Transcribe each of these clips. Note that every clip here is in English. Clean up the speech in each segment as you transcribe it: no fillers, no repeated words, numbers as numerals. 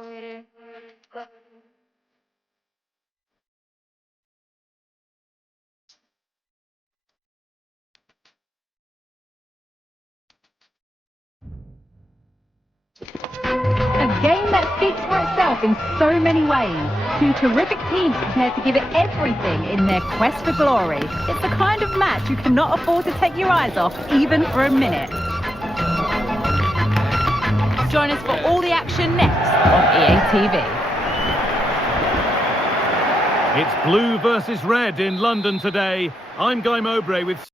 A game that speaks for itself in so many ways. Two terrific teams prepared to give it everything in their quest for glory. It's the kind of match you cannot afford to take your eyes off, even for a minute. Join us for all the action next on EA TV. It's blue versus red in London today. I'm Guy Mowbray with...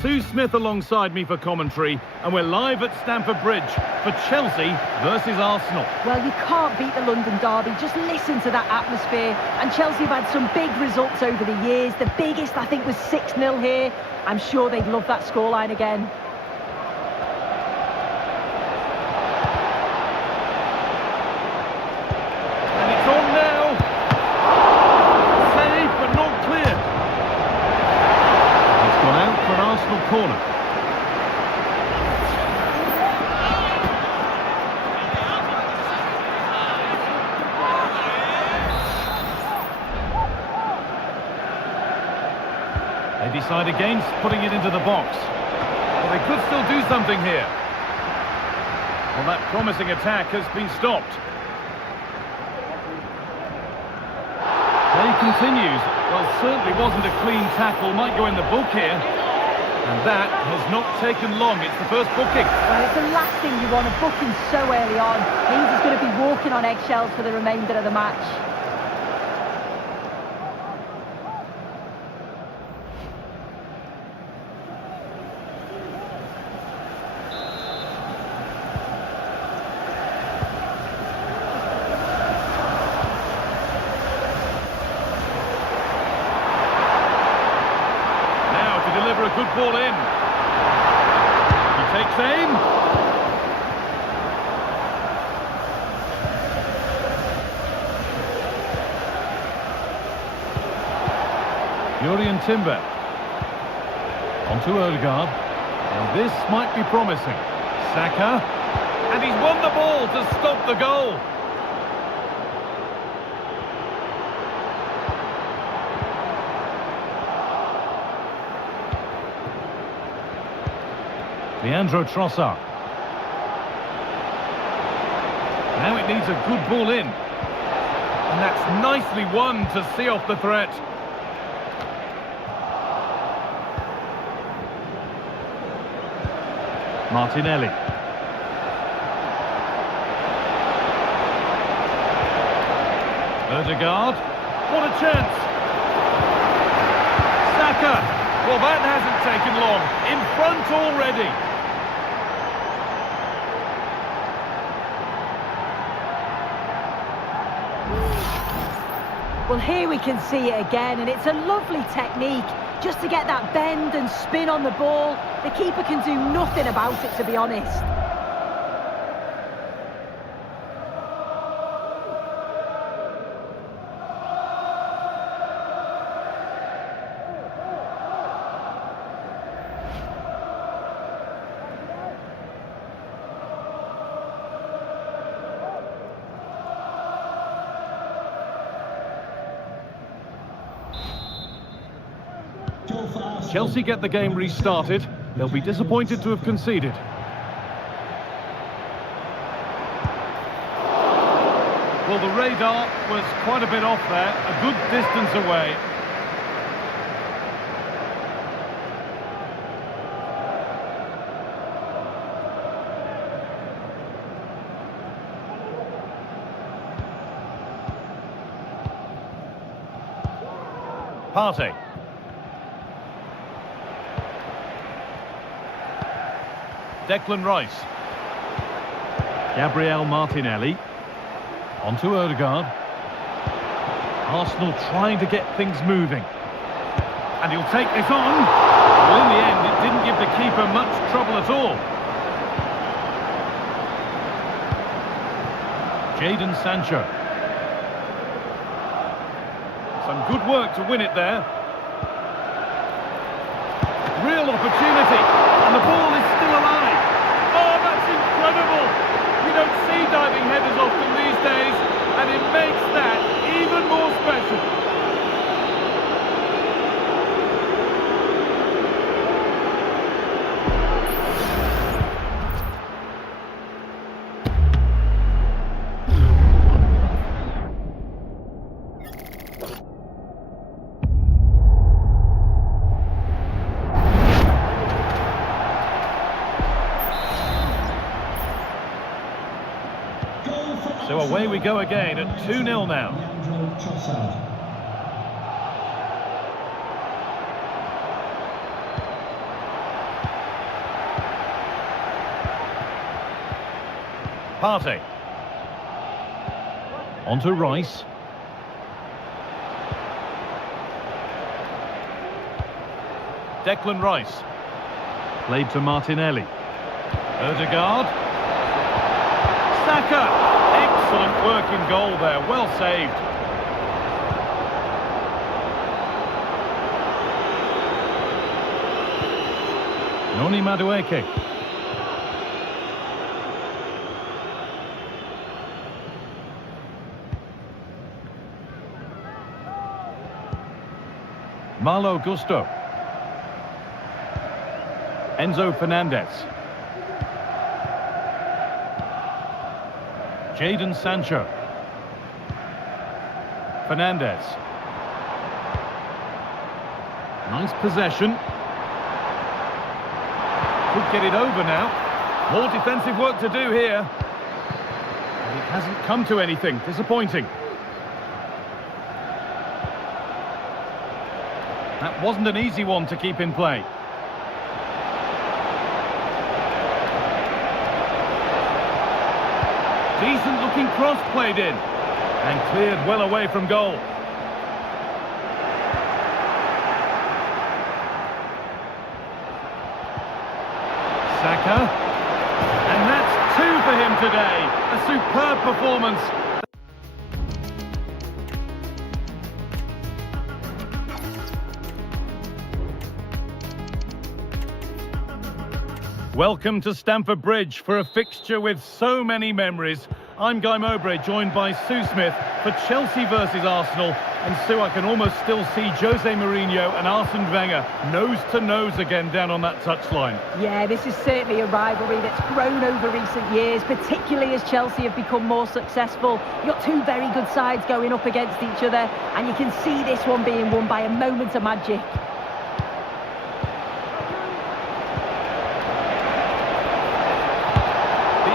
Sue Smith alongside me for commentary, and we're live at Stamford Bridge for Chelsea versus Arsenal. Well, you can't beat the London derby. Just listen to that atmosphere. And Chelsea have had some big results over the years. The biggest, I think, was 6-0 here. I'm sure they'd love that scoreline again. And it's on now. Save, but not clear. It's gone out for an Arsenal corner. They decide against putting it into the box. Well, they could still do something here. Well, that promising attack has been stopped. Play continues. Well, certainly wasn't a clean tackle. Might go in the book here. And that has not taken long. It's the first booking. Well, it's the last thing you want, a booking so early on. Means he's going to be walking on eggshells for the remainder of the match. Deliver a good ball in. He takes aim. Jurrien Timber. Onto Odegaard. And this might be promising. Saka. And he's won the ball to stop the goal. Leandro Trossard. Now it needs a good ball in. And that's nicely won to see off the threat. Martinelli. Odegaard. What a chance. Saka. Well, that hasn't taken long. In front already. Well, here we can see it again, and it's a lovely technique just to get that bend and spin on the ball. The keeper can do nothing about it, to be honest. Chelsea get the game restarted. They'll be disappointed to have conceded. Well, the radar was quite a bit off there, a good distance away. Partey. Declan Rice. Gabriel Martinelli. Onto Odegaard. Arsenal trying to get things moving. And he'll take this on. Well, in the end, it didn't give the keeper much trouble at all. Jadon Sancho. Some Good work to win it there. Real opportunity, and the ball is still alive. Oh, that's incredible! You don't see diving headers often these days, and it makes that even more special. So away we go again at 2-0 now. Partey. On to Rice. Declan Rice. Played to Martinelli. Odegaard. Saka. Excellent work in goal there, well saved. Noni Madueke. Malo Gusto. Enzo Fernandez. Jadon Sancho. Fernandez. Nice possession. Could get it over now. More defensive work to do here. And it hasn't come to anything. Disappointing. That wasn't an easy one to keep in play. Decent looking cross played in and cleared well away from goal. Saka, and that's 2 for him today. A superb performance. Welcome to Stamford Bridge for a fixture with so many memories. I'm Guy Mowbray, joined by Sue Smith for Chelsea versus Arsenal. And Sue, I can almost still see Jose Mourinho and Arsene Wenger nose to nose again down on that touchline. Yeah, this is certainly a rivalry that's grown over recent years, particularly as Chelsea have become more successful. You've got two very good sides going up against each other, and you can see this one being won by a moment of magic.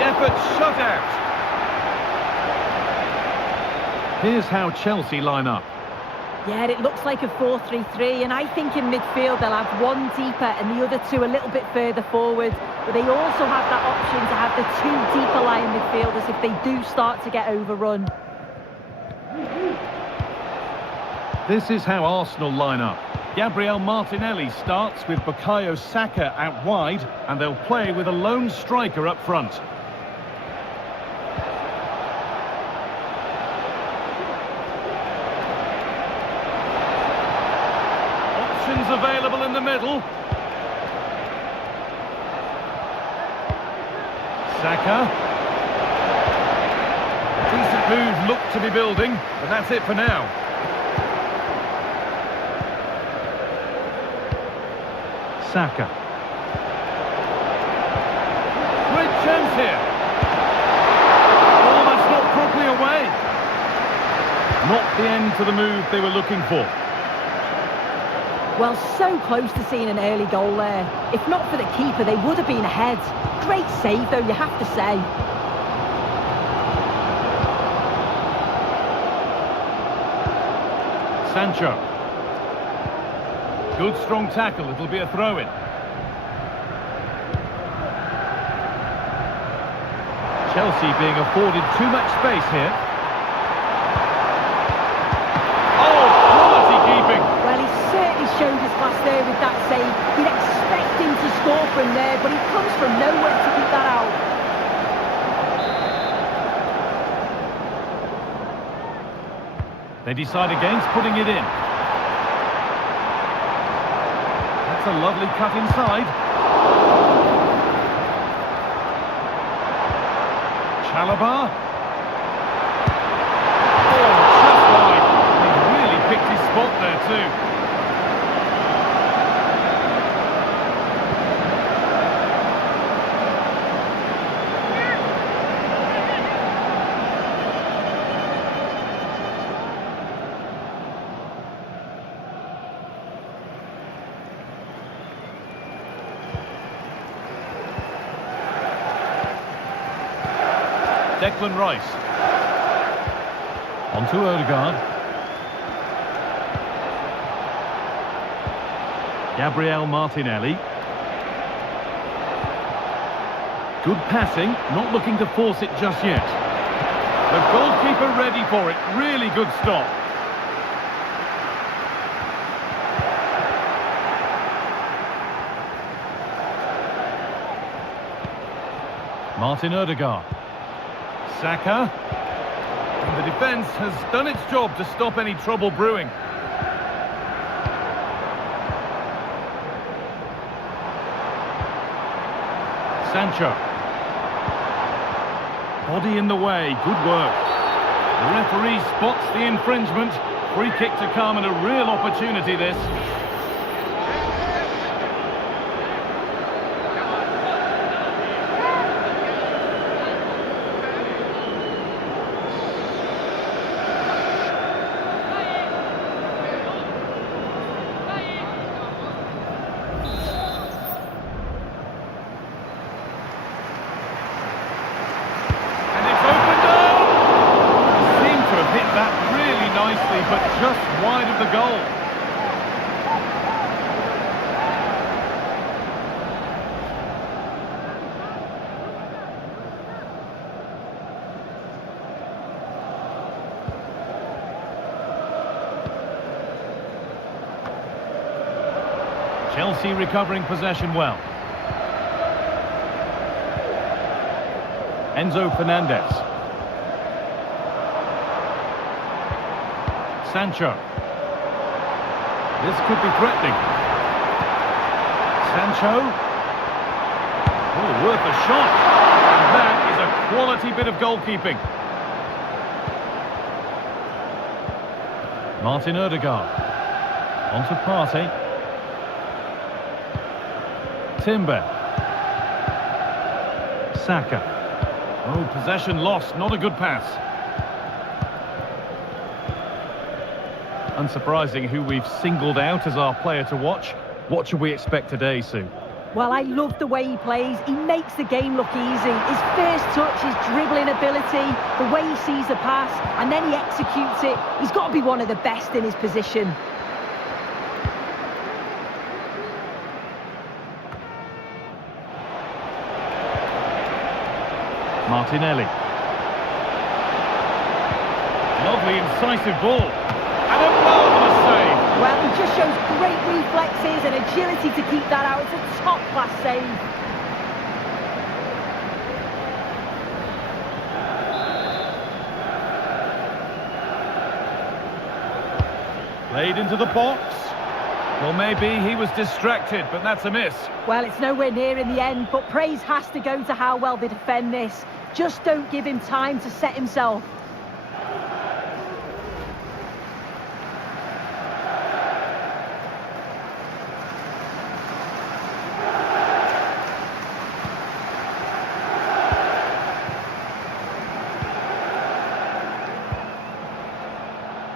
Effort shut out. Here's how Chelsea line up. Yeah, it looks like a 4-3-3, and I think in midfield they'll have one deeper and the other two a little bit further forward. But they also have that option to have the two deeper lying midfielders if they do start to get overrun. This is how Arsenal line up. Gabriel Martinelli starts with Bukayo Saka out wide, and they'll play with a lone striker up front. Available in the middle. Saka. Decent move looked to be building, but that's it for now. Saka. Great chance here. Oh, that's not properly away. Not the end to the move they were looking for. Well, so close to seeing an early goal there. If not for the keeper, they would have been ahead. Great save, though, you have to say. Sancho. Good strong tackle, it'll be a throw-in. Chelsea being afforded too much space here. Well, he certainly showed his class there with that save. You'd expect him to score from there, but he comes from nowhere to keep that out. They decide against putting it in. That's a lovely cut inside. Chalobah. Oh, just wide. He really picked his spot there too. Declan Rice. On to Odegaard. Gabriel Martinelli. Good passing, not looking to force it just yet. The goalkeeper ready for it, really good stop. Martin Odegaard. Saka. And the defence has done its job to stop any trouble brewing. Sancho. Body in the way, good work. The referee spots the infringement. Free kick to come and a real opportunity this. But just wide of the goal. Chelsea recovering possession well. Enzo Fernandez. Sancho. This could be threatening. Sancho. Oh, worth a shot. And that is a quality bit of goalkeeping. Martin Odegaard. On to Partey. Timber. Saka. Oh, possession lost. Not a good pass. Unsurprising who we've singled out as our player to watch. What should we expect today, Sue? Well, I love the way he plays. He makes the game look easy. His first touch, his dribbling ability, the way he sees a pass, and then he executes it. He's got to be one of the best in his position. Martinelli. Lovely incisive ball. And a marvellous save. Well, he just shows great reflexes and agility to keep that out. It's a top-class save. Played into the box. Well, maybe he was distracted, but that's a miss. Well, it's nowhere near in the end, but praise has to go to how well they defend this. Just don't give him time to set himself.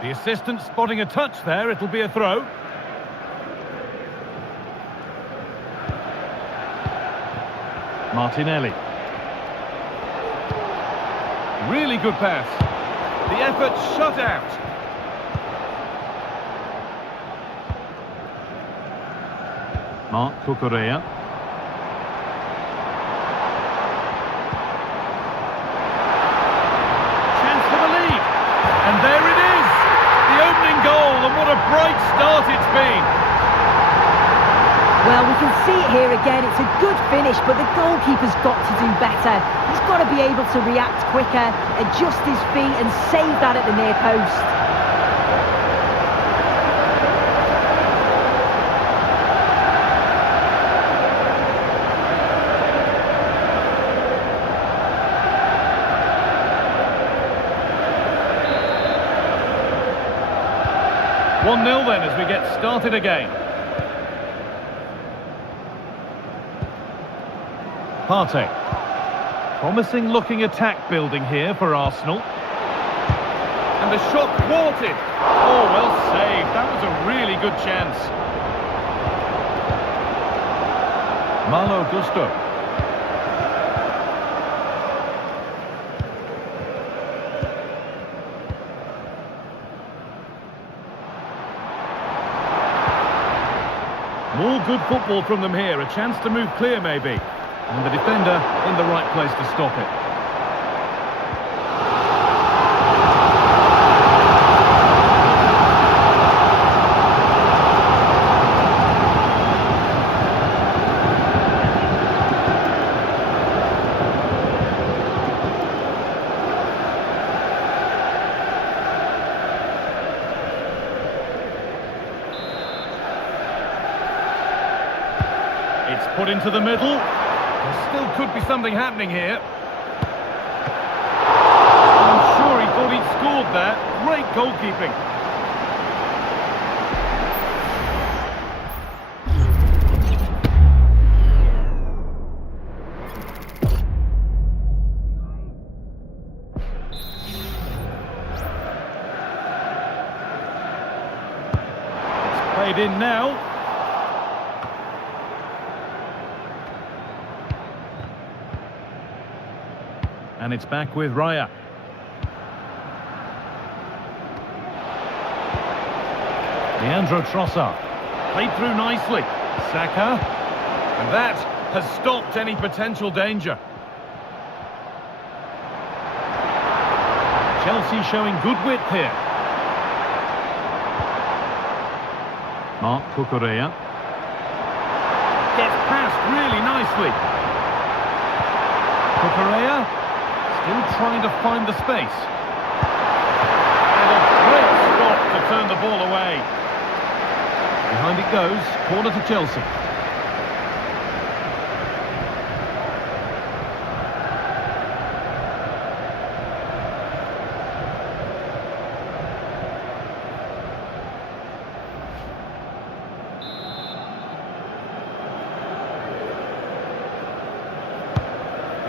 The assistant spotting a touch there, it'll be a throw. Martinelli. Really good pass. The effort shut out. Marc Cucurella. Chance for the lead. And there it is. The opening goal, and what a bright start it's been. Well, we can see it here again. It's a good finish, but the goalkeeper's got to do better. He's got to be able to react quicker, adjust his feet and save that at the near post. 1-0 then as we get started again. Partey. Promising looking attack building here for Arsenal. And the shot thwarted. Oh, well saved. That was a really good chance. Malo Gusto. More good football from them here. A chance to move clear, maybe. And the defender in the right place to stop it. It's put into the middle. There still could be something happening here. I'm sure he thought he'd scored there. Great goalkeeping. It's played in now. And it's back with Raya. Leandro Trossard. Played through nicely. Saka. And that has stopped any potential danger. Chelsea showing good width here. Marc Cucurella. Gets past really nicely. Cucurella. Still trying to find the space. And a great stop to turn the ball away. Behind it goes, corner to Chelsea.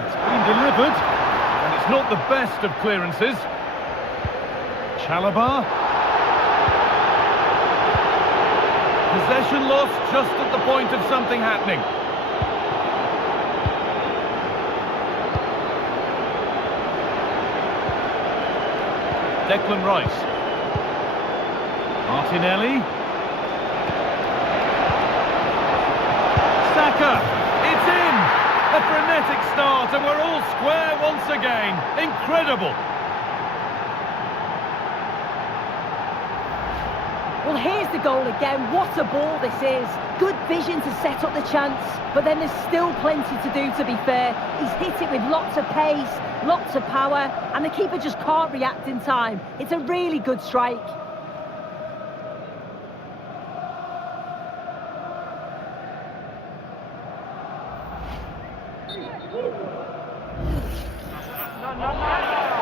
It's been delivered. Not the best of clearances. Chalobah. Possession lost just at the point of something happening. Declan Rice. Martinelli. Saka. It's in. A frenetic start, and we're all square once again. Incredible. Well, here's the goal again. What a ball this is. Good vision to set up the chance, but then there's still plenty to do, to be fair. He's hit it with lots of pace, lots of power, and the keeper just can't react in time. It's a really good strike.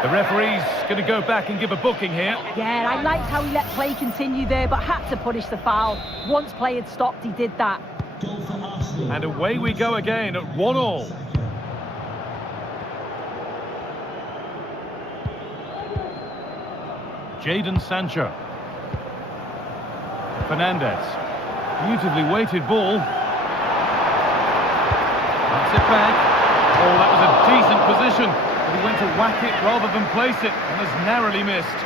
The referee's going to go back and give a booking here. Yeah, I liked how he let play continue there, but had to punish the foul. Once play had stopped, he did that. And away we go again at 1-1. Jadon Sancho. Fernandez. Beautifully weighted ball. That's it back. Oh, that was a decent position. But he went to whack it rather than place it, and has narrowly missed.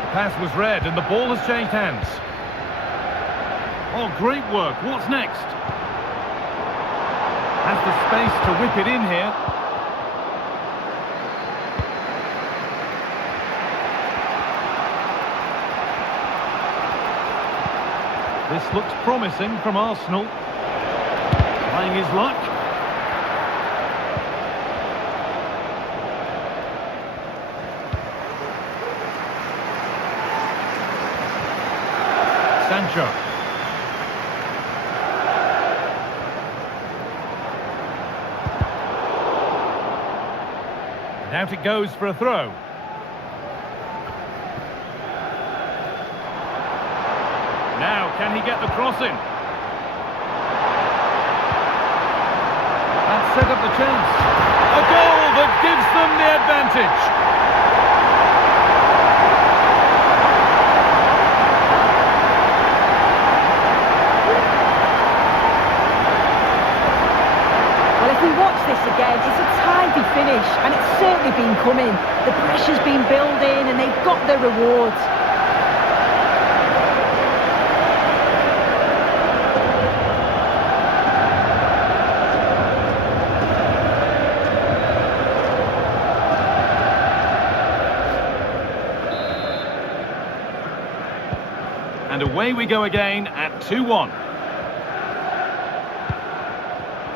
The pass was read, and the ball has changed hands. Oh, great work. What's next? Has the space to whip it in here. This looks promising from Arsenal. Trying his luck. Sancho. And out it goes for a throw. Now, can he get the cross in? That set up the chance. A goal that gives them the advantage. Well, if we watch this again, it's a tidy finish, and it's certainly been coming. The pressure's been building, and they've got their rewards. And away we go again at 2-1.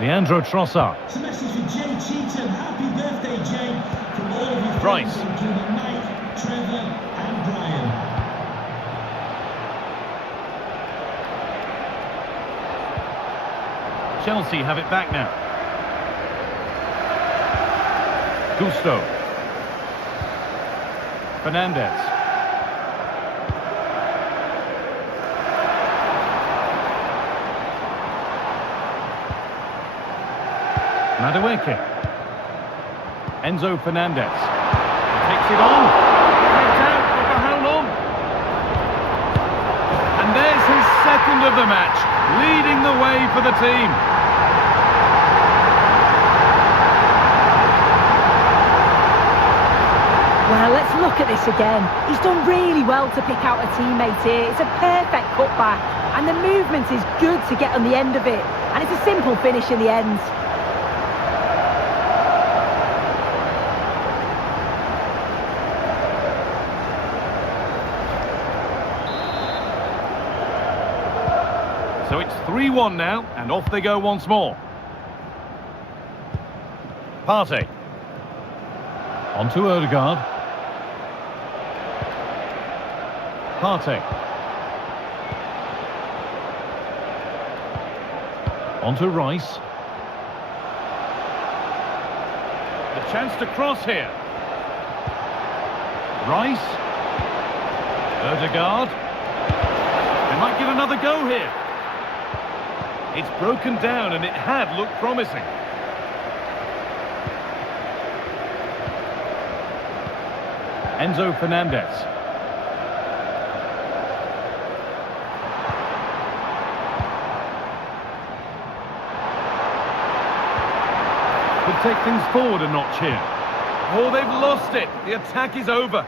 Leandro Trossard. It's a message for Jay Cheatham. Happy birthday, Jay. From all of your friends, Rice. including Mike, Trevor and Brian. Chelsea have it back now. Gusto. Fernandez. Madueke. Enzo Fernandez. Takes it on. Takes out, but for how long? And there's his second of the match, leading the way for the team. Well, let's look at this again. He's done really well to pick out a teammate here. It's a perfect cutback, and the movement is good to get on the end of it. And it's a simple finish in the end. So it's 3-1 now, and off they go once more. Partey. On to Odegaard. Partey. On to Rice. The chance to cross here. Rice. Odegaard. They might give another go here. It's broken down, and it had looked promising. Enzo Fernandez. Could take things forward a notch here. Oh, they've lost it. The attack is over.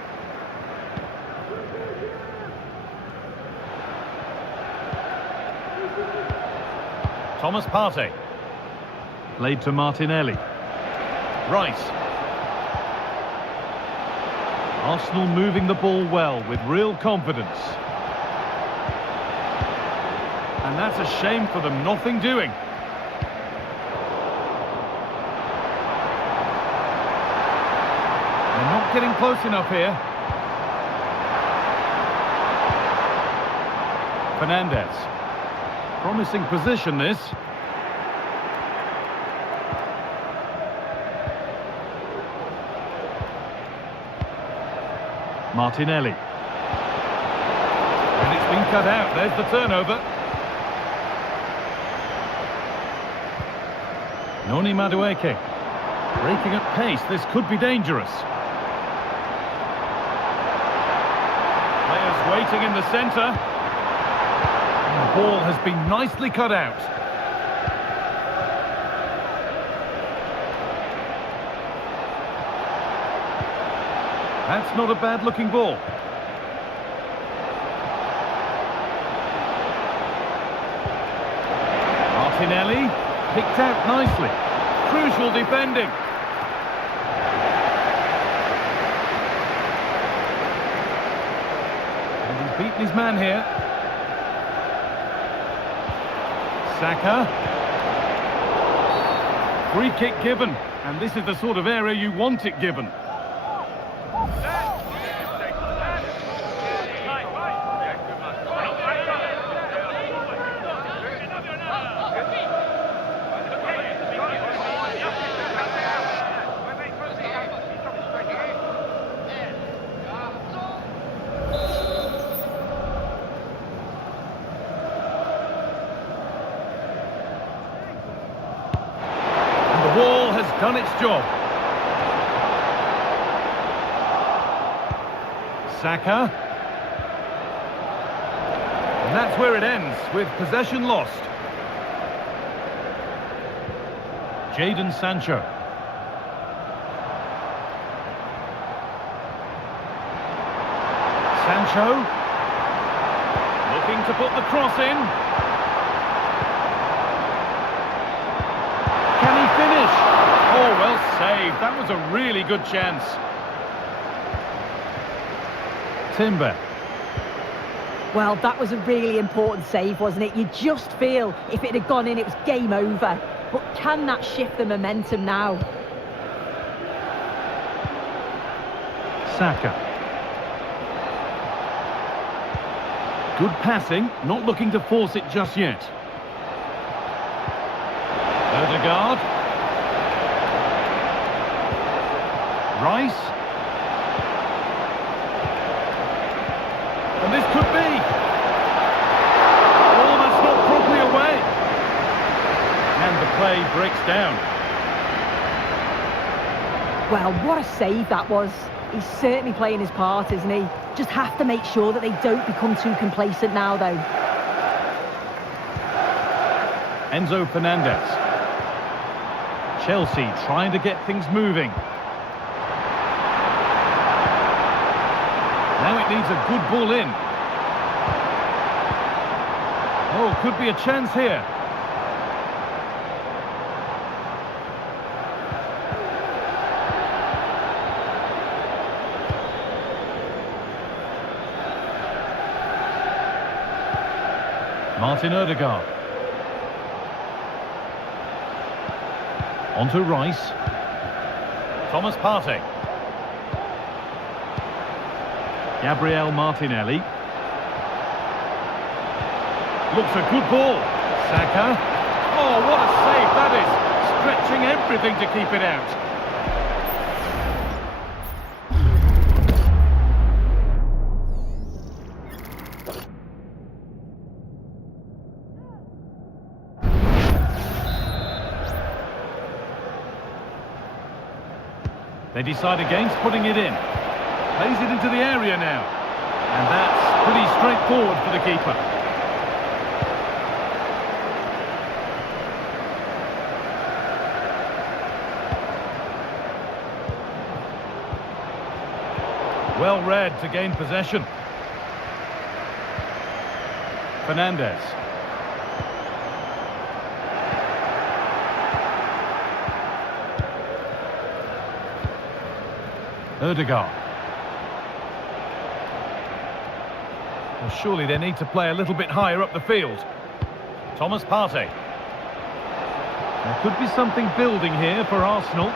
Thomas Partey. Played to Martinelli. Rice. Arsenal moving the ball well with real confidence. And that's a shame for them, nothing doing. They're not getting close enough here. Fernandez. Promising position, this. Martinelli. And it's been cut out. There's the turnover. Noni Madueke. Breaking at pace. This could be dangerous. Players waiting in the centre. The ball has been nicely cut out. That's not a bad-looking ball. Martinelli picked out nicely. Crucial defending. And he's beaten his man here. Saka. Free kick given, and this is the sort of area you want it given. done its job. Saka. And that's where it ends, with possession lost. Jadon Sancho. Sancho. Looking to put the cross in. Can he finish? Oh, well saved. That was a really good chance. Timber. Well, that was a really important save, wasn't it? You just feel if it had gone in, it was game over. But can that shift the momentum now? Saka. Good passing, not looking to force it just yet. Odegaard. Rice. And this could be. Oh, that's not properly away. And the play breaks down. Well, what a save that was. He's certainly playing his part, isn't he? Just have to make sure that they don't become too complacent now, though. Enzo Fernandez. Chelsea trying to get things moving. Now it needs a good ball in. Oh, could be a chance here. Martin Odegaard. On to Rice. Thomas Partey. Gabriel Martinelli. Looks a good ball. Saka. Oh, what a save that is. Stretching everything to keep it out. They decide against putting it in. Plays it into the area now. And that's pretty straightforward for the keeper. Well read to gain possession. Fernandez. Odegaard. Well, surely they need to play a little bit higher up the field. Thomas Partey. There could be something building here for Arsenal,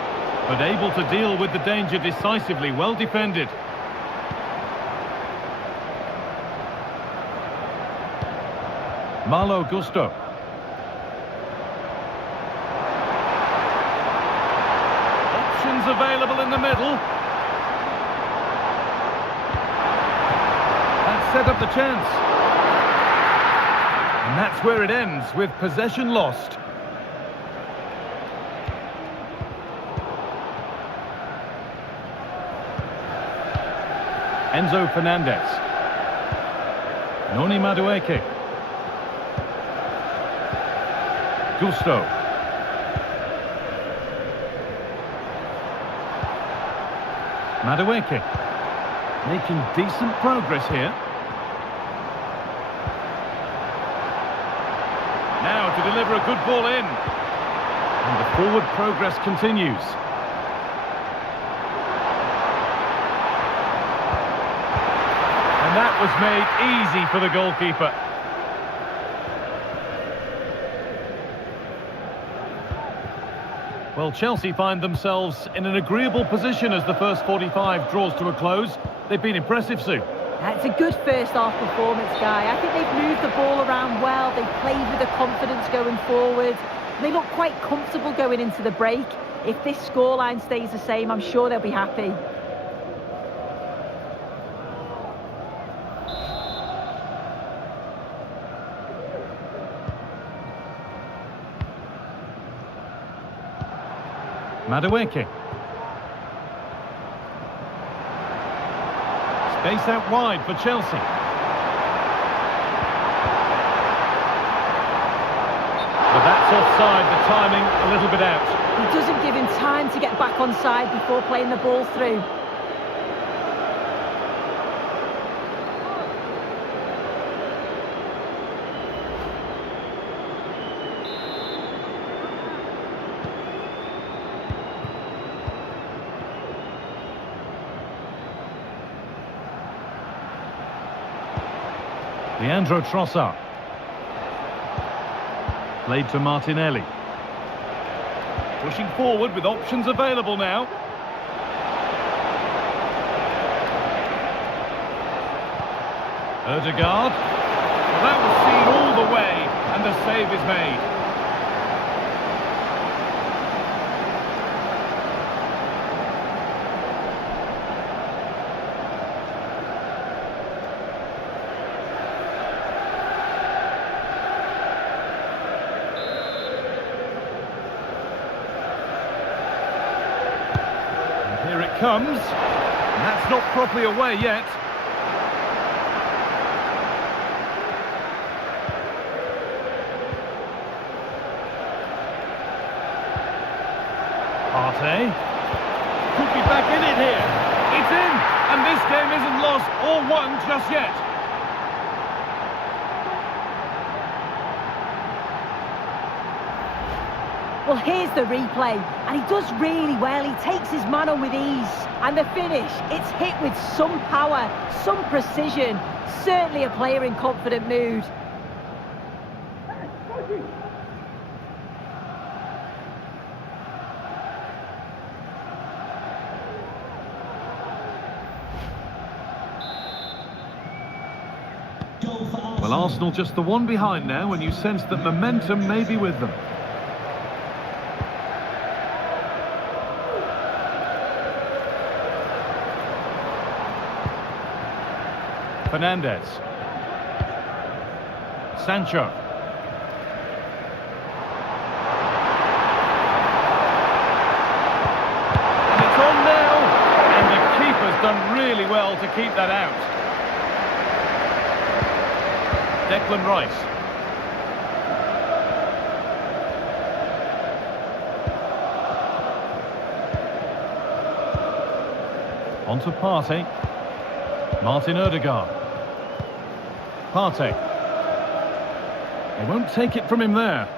but able to deal with the danger decisively. Well defended. Malo Gusto. Options available in the middle. Set up the chance. And that's where it ends, with possession lost. Enzo Fernandez. Noni Madueke. Gusto. Madueke. Making decent progress here. Now to deliver a good ball in. And the forward progress continues. And that was made easy for the goalkeeper. Well, Chelsea find themselves in an agreeable position as the first 45 draws to a close. They've been impressive, Sue. It's a good first-half performance, Guy. I think they've moved the ball around well. They've played with the confidence going forward. They look quite comfortable going into the break. If this scoreline stays the same, I'm sure they'll be happy. Madueke. Space out wide for Chelsea. But that's offside, the timing a little bit out. He doesn't give him time to get back on side before playing the ball through. Leandro Trossard. Played to Martinelli. Pushing forward with options available now. Ødegaard. Well, that was seen all the way, and the save is made. Here it comes, and that's not properly away yet. Partey could be back in it here. It's in, and this game isn't lost or won just yet. Well, here's the replay, and he does really well. He takes his man on with ease. And the finish, it's hit with some power, some precision. Certainly a player in confident mood. Well, Arsenal just the one behind now, and you sense that momentum may be with them. Fernandez. Sancho. And it's on now, and the keeper's done really well to keep that out. Declan Rice. On to Partey. Martin Ødegaard. Partey. They won't take it from him there.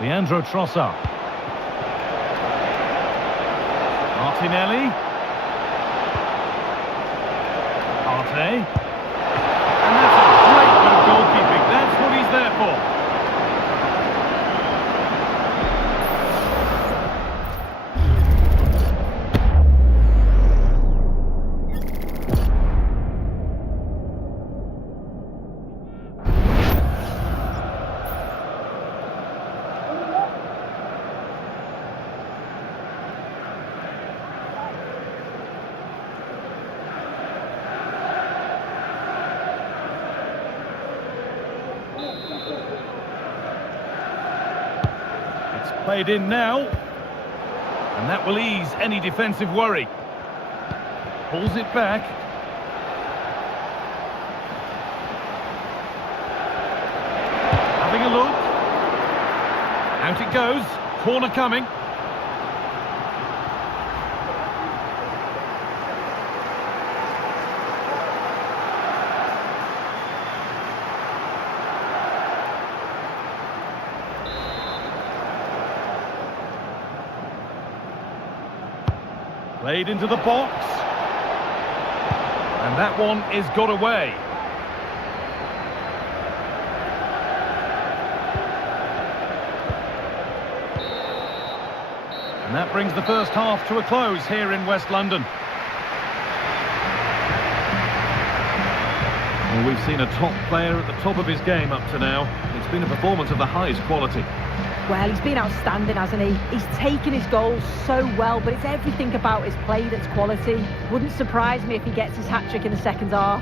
Leandro Trossard. Martinelli. Partey. And that's a great bit of goalkeeping. That's what he's there for. Played in now, and that will ease any defensive worry. Pulls it back. Having a look. Out it goes. Corner coming. Played into the box. And that one is got away. And that brings the first half to a close here in West London. Well, we've seen a top player at the top of his game up to now. It's been a performance of the highest quality. Well, he's been outstanding, hasn't he? He's taken his goals so well, but it's everything about his play that's quality. Wouldn't surprise me if he gets his hat-trick in the second half.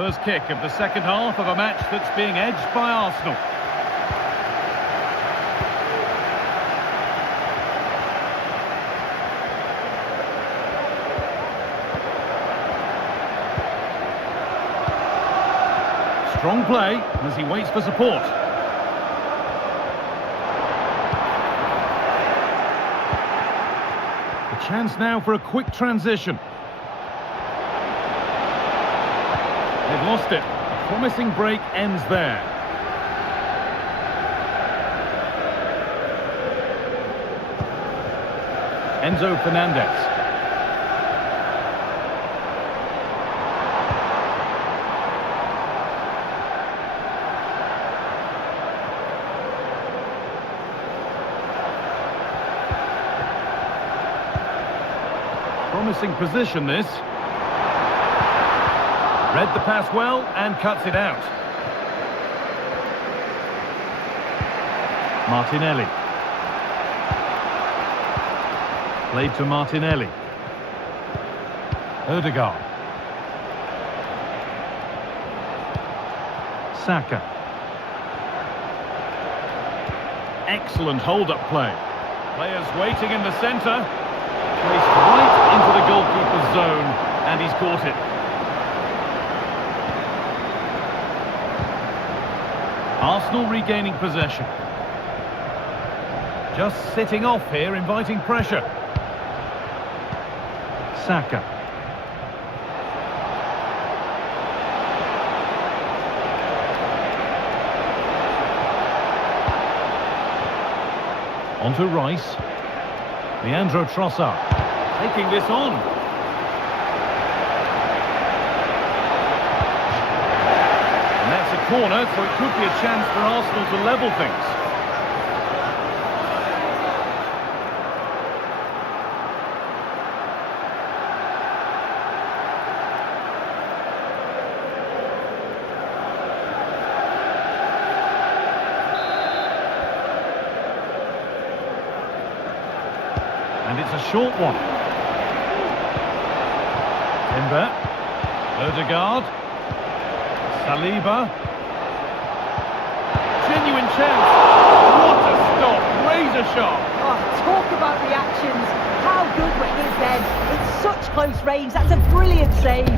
First kick of the second half of a match that's being edged by Arsenal. Strong play as he waits for support. A chance now for a quick transition. They've lost it. A promising break ends there. Enzo Fernandez. Promising position, this. Read the pass well and cuts it out. Martinelli. Played to Martinelli. Odegaard. Saka. Excellent hold-up play. Players waiting in the centre. Placed right into the goalkeeper's zone, and he's caught it. Arsenal regaining possession. Just sitting off here, inviting pressure. Saka. On to Rice. Leandro Trossard. Taking this on. And that's a corner, so it could be a chance for Arsenal to level things. And it's a short one. Timber. Odegaard. Saliba. Genuine chance. What a stop. Razor sharp. Oh, talk about reactions. How good were his then? It's such close range. That's a brilliant save.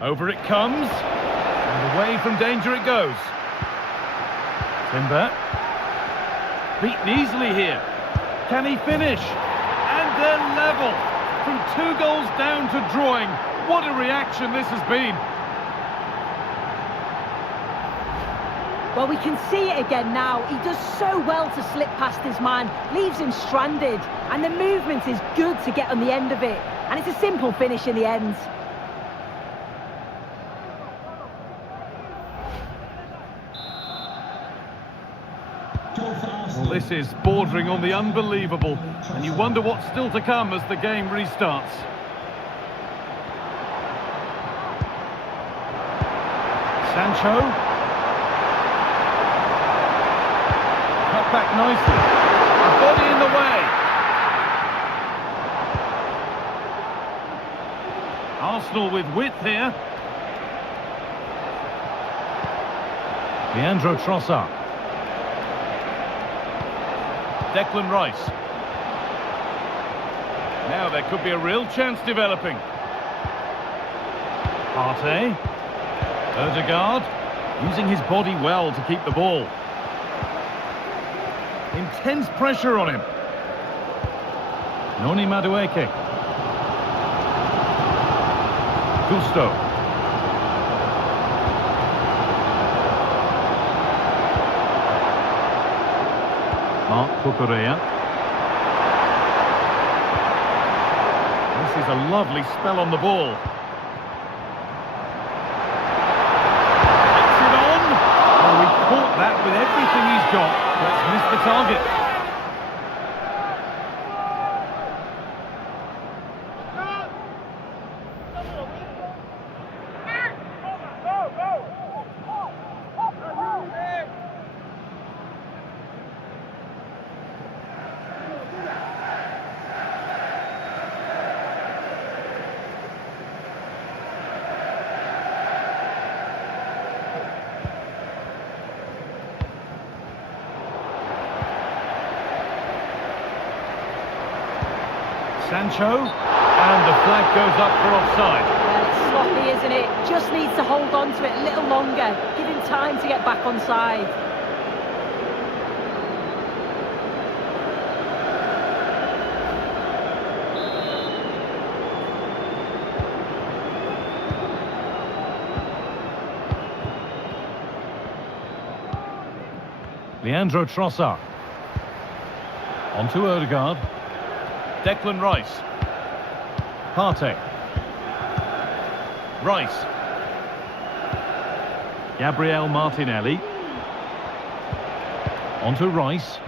Over it comes, and away from danger it goes. Timber. Beaten easily here. Can he finish? And they're level. From 2 goals down to drawing. What a reaction this has been. Well, we can see it again now. He does so well to slip past his man, leaves him stranded, and the movement is good to get on the end of it. And it's a simple finish in the end. Well, this is bordering on the unbelievable, and you wonder what's still to come as the game restarts. Sancho. Cut back nicely. A body in the way. Arsenal with width here. Leandro Trossard. Declan Rice. Now there could be a real chance developing. Partey. Odegaard. Using his body well to keep the ball. Intense pressure on him. Noni Madueke. Gusto. Marc Cucurella. This is a lovely spell on the ball. Takes it on. Oh, he caught that with everything he's got. Let's miss the target. Sancho, and the flag goes up for offside. Well, it's sloppy, isn't it? Just needs to hold on to it a little longer. Give him time to get back on side. Leandro Trossard. On to Ødegaard. Declan Rice. Partey. Rice. Gabriel Martinelli. On to Rice.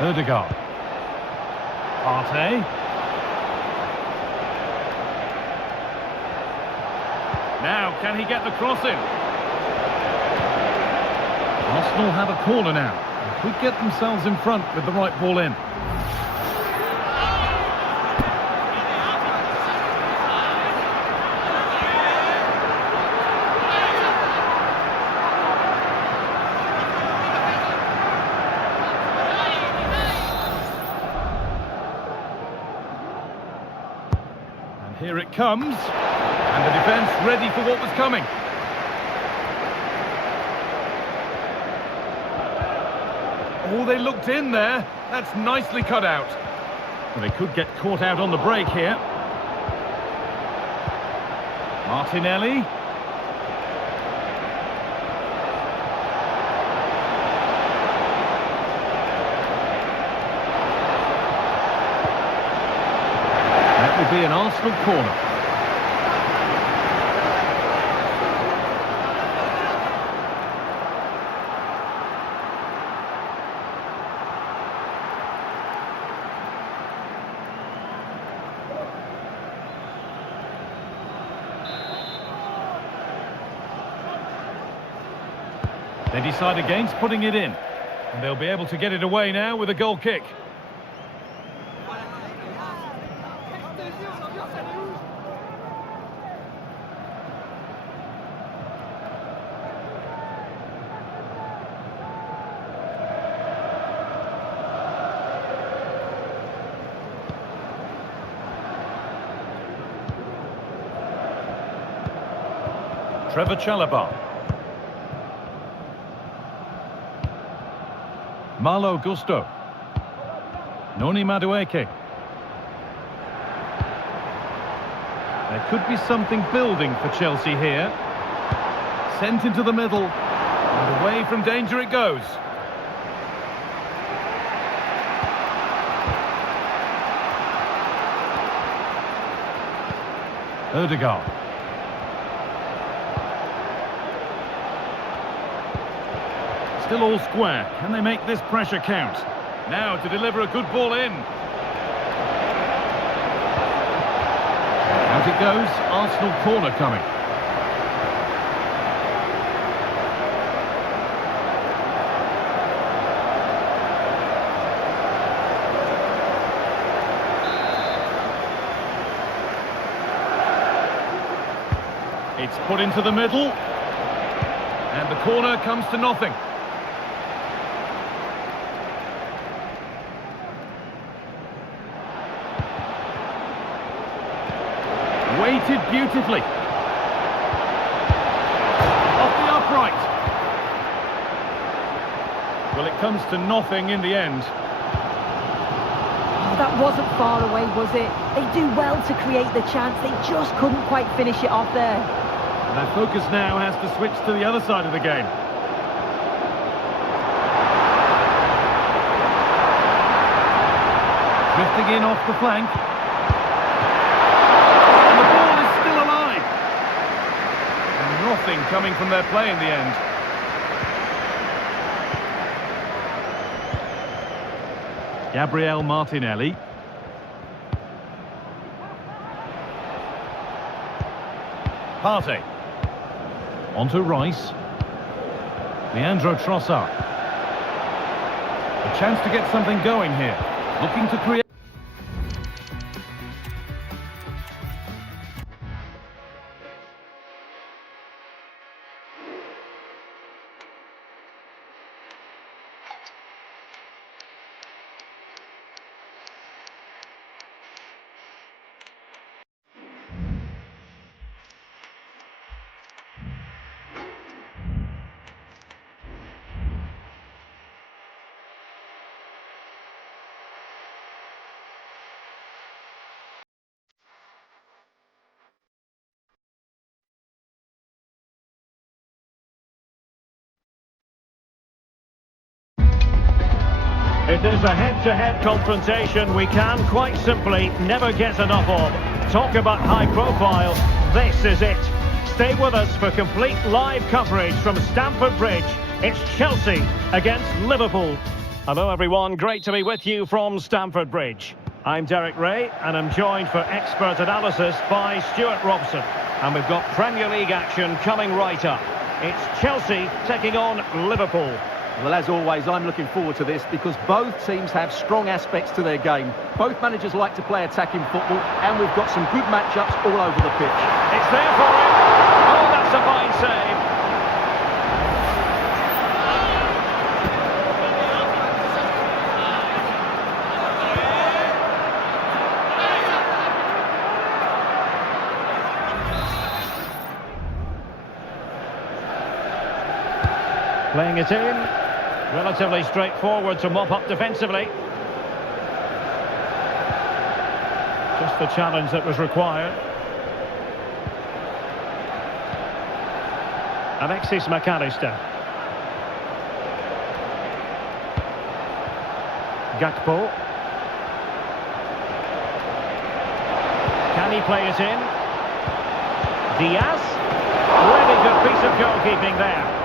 Ødegaard. Partey. Now, can he get the cross in? Arsenal have a corner now. Could get themselves in front with the right ball in. And here it comes. And the defence ready for what was coming. Oh, they looked in there. That's nicely cut out. Well, they could get caught out on the break here. Martinelli. That will be an Arsenal corner. They decide against putting it in. And they'll be able to get it away now with a goal kick. Trevor Chalobah. Malo Gusto. Noni Madueke. There could be something building for Chelsea here. Sent into the middle. And away from danger it goes. Ødegaard. Still all square. Can they make this pressure count? Now to deliver a good ball in. Out it goes. Arsenal corner coming. It's put into the middle. And the corner comes to nothing. Weighted beautifully. Off the upright. Well, it comes to nothing in the end. Oh, that wasn't far away, was it? They do well to create the chance. They just couldn't quite finish it off there. And their focus now has to switch to the other side of the game. Drifting in off the flank. Nothing coming from their play in the end. Gabriel Martinelli. Partey. On to Rice. Leandro Trossard. A chance to get something going here. Looking to create... It is a head-to-head confrontation we can, quite simply, never get enough of. Talk about high profile, this is it. Stay with us for complete live coverage from Stamford Bridge. It's Chelsea against Liverpool. Hello everyone, great to be with you from Stamford Bridge. I'm Derek Ray and I'm joined for expert analysis by Stuart Robson. And we've got Premier League action coming right up. It's Chelsea taking on Liverpool. Well, as always, I'm looking forward to this because both teams have strong aspects to their game. Both managers like to play attacking football, and we've got some good matchups all over the pitch. It's there for him. Oh, that's a fine save. Playing it in, relatively straightforward to mop up defensively. Just the challenge that was required. Alexis Mac Allister. Gakpo. Can he play it in? Diaz. Really good piece of goalkeeping there.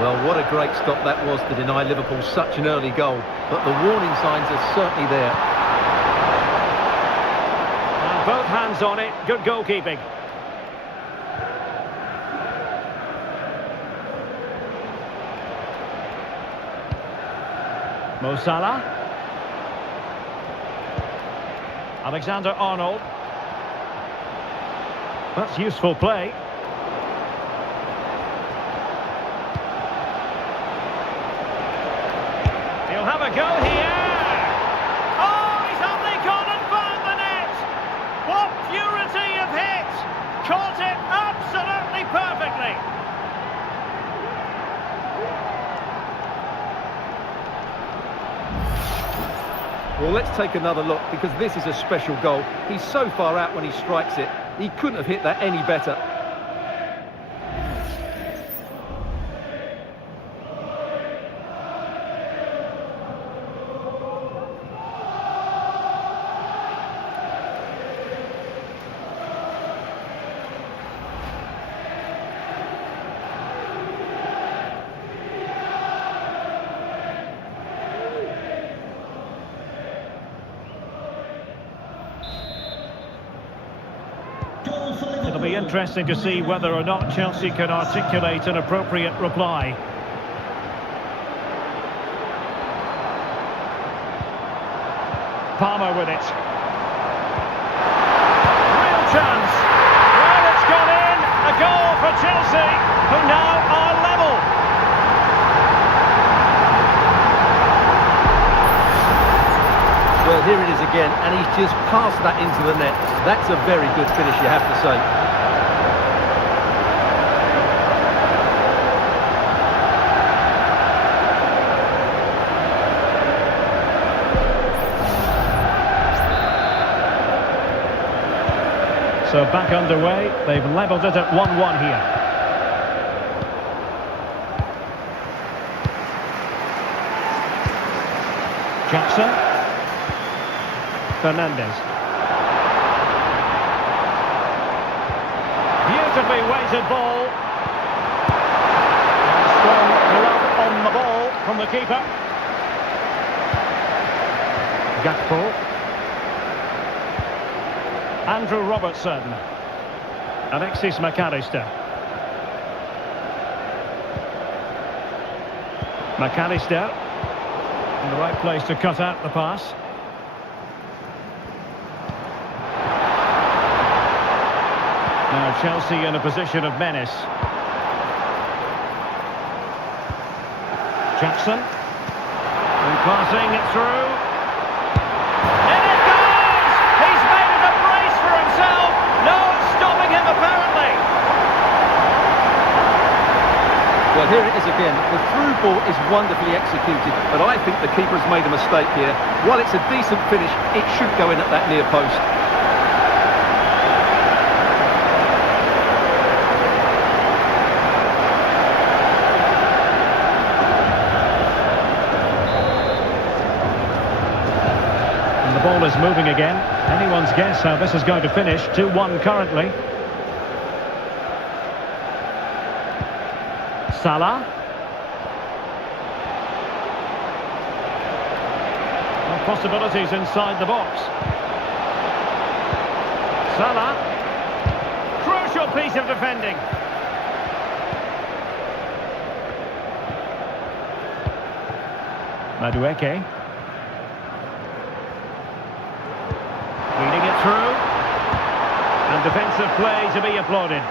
Well, what a great stop that was to deny Liverpool such an early goal. But the warning signs are certainly there. And both hands on it, good goalkeeping. Mo Salah. Alexander-Arnold. That's useful play. He'll have a go here. Oh, he's only gone and found the net. What purity of hit. Caught it absolutely perfectly. Well, let's take another look because this is a special goal. He's so far out when he strikes it. He couldn't have hit that any better. It'll be interesting to see whether or not Chelsea can articulate an appropriate reply. Palmer with it. Real chance. Well, it's gone in. A goal for Chelsea, who now are level. Well, here it is again, and he's just passed that into the net. That's a very good finish, you have to say. So back underway, they've levelled it at 1-1 here. Jackson. Fernandes. Beautifully weighted ball. Strong glove on the ball from the keeper. Gakpo. Andrew Robertson. Alexis Mac Allister. Mac Allister in the right place to cut out the pass. Now Chelsea in a position of menace. Jackson. And passing it through. In it goes! He's made it a brace for himself. No stopping him apparently. Well, here it is again. The through ball is wonderfully executed, but I think the keeper has made a mistake here. While it's a decent finish, it should go in at that near post. numbers moving again. Anyone's guess how this is going to finish. 2-1 currently. Salah. And possibilities inside the box. Salah. Crucial piece of defending. Madueke. Feeding it through. And defensive play to be applauded.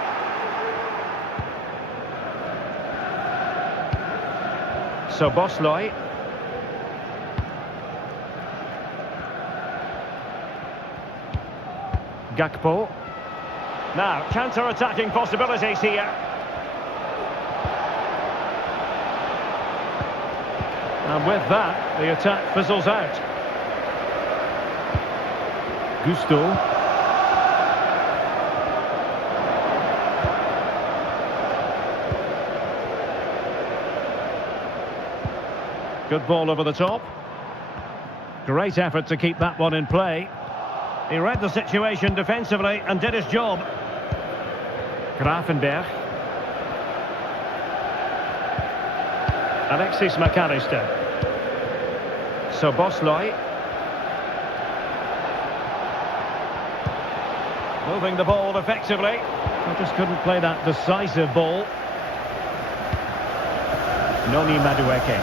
Szoboszlai. Gakpo. Now, counter-attacking possibilities here. And with that, the attack fizzles out. Gusto. Good ball over the top. Great effort to keep that one in play. He read the situation defensively and did his job. Gravenberch. Alexis McAllister. Szoboszlai. Moving the ball effectively. He just couldn't play that decisive ball. Noni Madueke.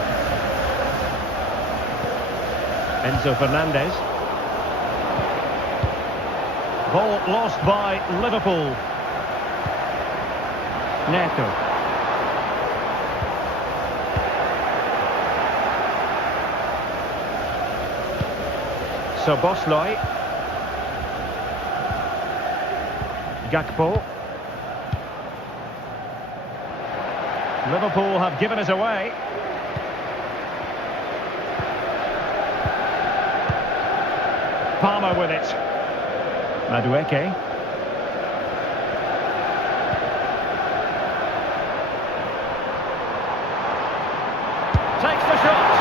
Enzo Fernandez. Ball lost by Liverpool. Neto. Szoboszlai. Gakpo. Liverpool have given it away. Palmer with it. Madueke. Takes the shot.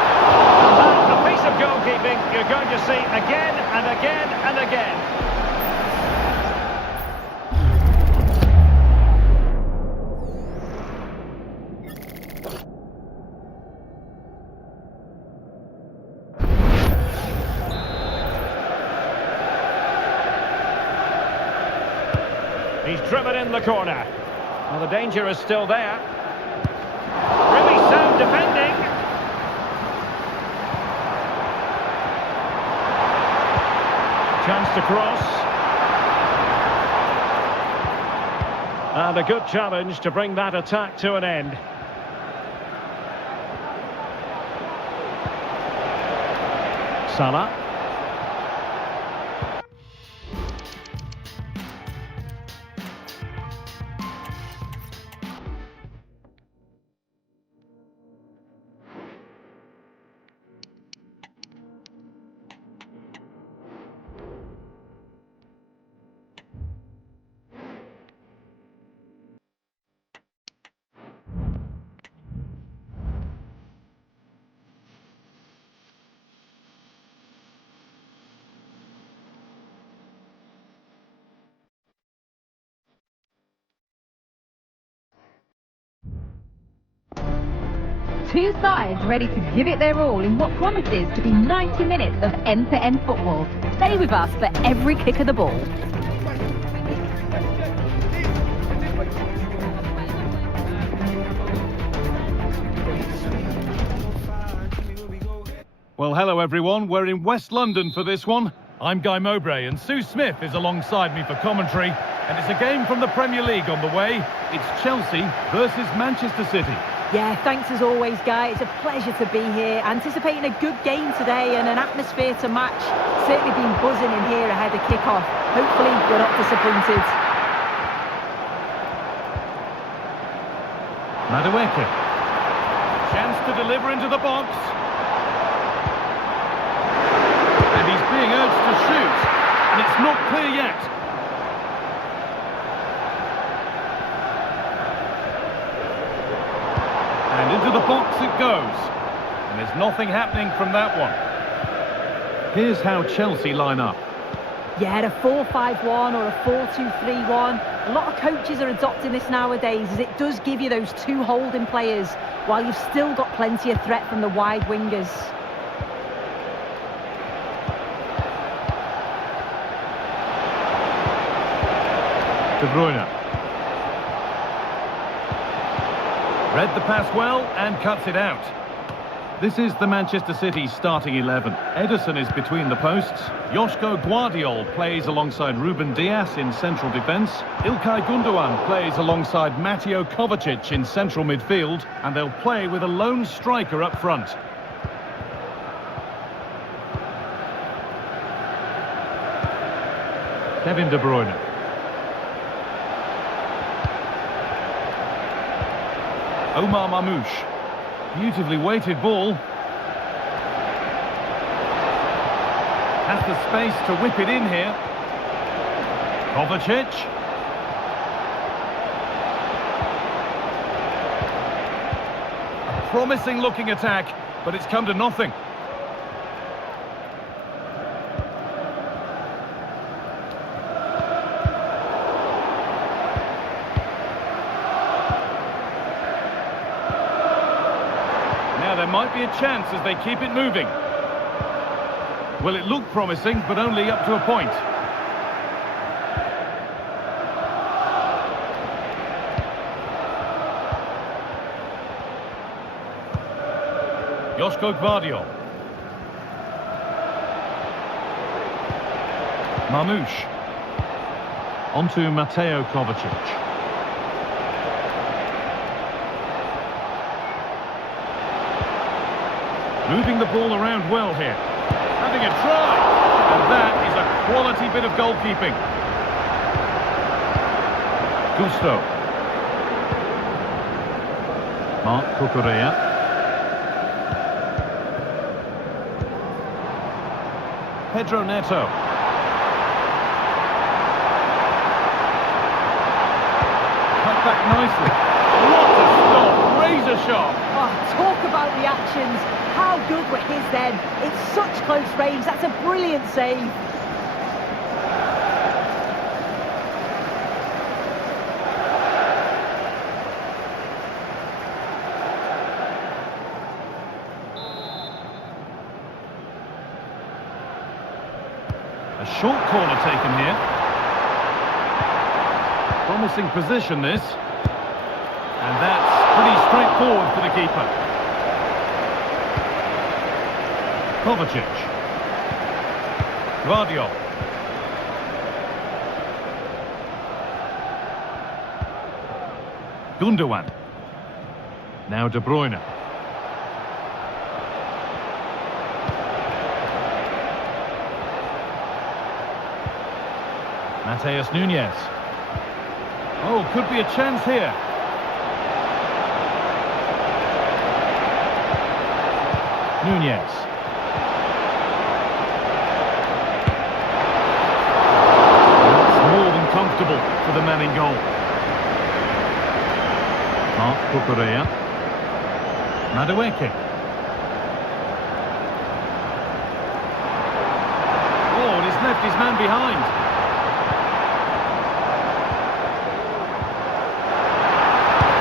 And that's a piece of goalkeeping you're going to see again and again and again. He's driven in the corner. Well, the danger is still there. Really sound defending. Chance to cross. And a good challenge to bring that attack to an end. Salah. Two sides ready to give it their all in what promises to be 90 minutes of end-to-end football. Stay with us for every kick of the ball. Well, hello everyone. We're in West London for this one. I'm Guy Mowbray and Sue Smith is alongside me for commentary. And it's a game from the Premier League on the way. It's Chelsea versus Manchester City. Yeah, thanks as always, Guy. It's a pleasure to be here. Anticipating a good game today and an atmosphere to match. Certainly been buzzing in here ahead of kick-off. Hopefully we're not disappointed. Madueke. Chance to deliver into the box. And he's being urged to shoot. And it's not clear yet. And into the box it goes. And there's nothing happening from that one. Here's how Chelsea line up. Yeah, a 4-5-1 or a 4-2-3-1. A lot of coaches are adopting this nowadays, as it does give you those two holding players, while you've still got plenty of threat from the wide wingers. De Bruyne. Read the pass well and cuts it out. This is the Manchester City starting 11. Ederson is between the posts. Joško Gvardiol plays alongside Ruben Dias in central defence. Ilkay Gundogan plays alongside Mateo Kovacic in central midfield. And they'll play with a lone striker up front. Kevin De Bruyne. Omar Mamouche. Beautifully weighted ball. Has the space to whip it in here. Kovacic. A promising looking attack, but it's come to nothing. There might be a chance as they keep it moving. Well, it looked promising, but only up to a point. Joško Gvardiol. Mamouche. Onto Mateo Kovacic. Moving the ball around well here. Having a try. And that is a quality bit of goalkeeping. Gusto. Marc Cucurella. Pedro Neto. Cut back nicely. What a stop. Razor sharp. Oh, talk about reactions. How good were his then? It's such close range. That's a brilliant save. A short corner taken here. Promising position this. And that's pretty straightforward for the keeper. Kovacic. Gvardiol. Gundogan. Now De Bruyne. Matheus Nunes. Oh, could be a chance here. Nunes. Comfortable for the man in goal. Marc Cucurella. Madueke. Oh, and he's left his man behind.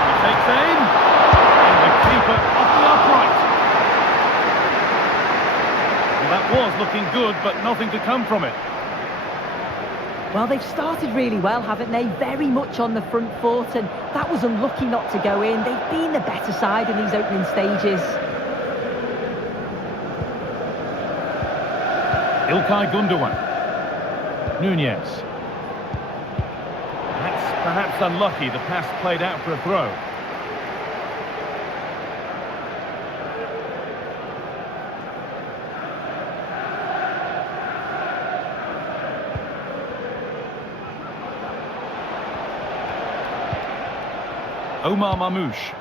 He takes aim. And the keeper off the upright. Well, that was looking good, but nothing to come from it. Well, they've started really well, haven't they? Very much on the front foot, and that was unlucky not to go in. They've been the better side in these opening stages. Ilkay Gundogan. Nunes. That's perhaps unlucky. The pass played out for a throw. Omar Mamouche.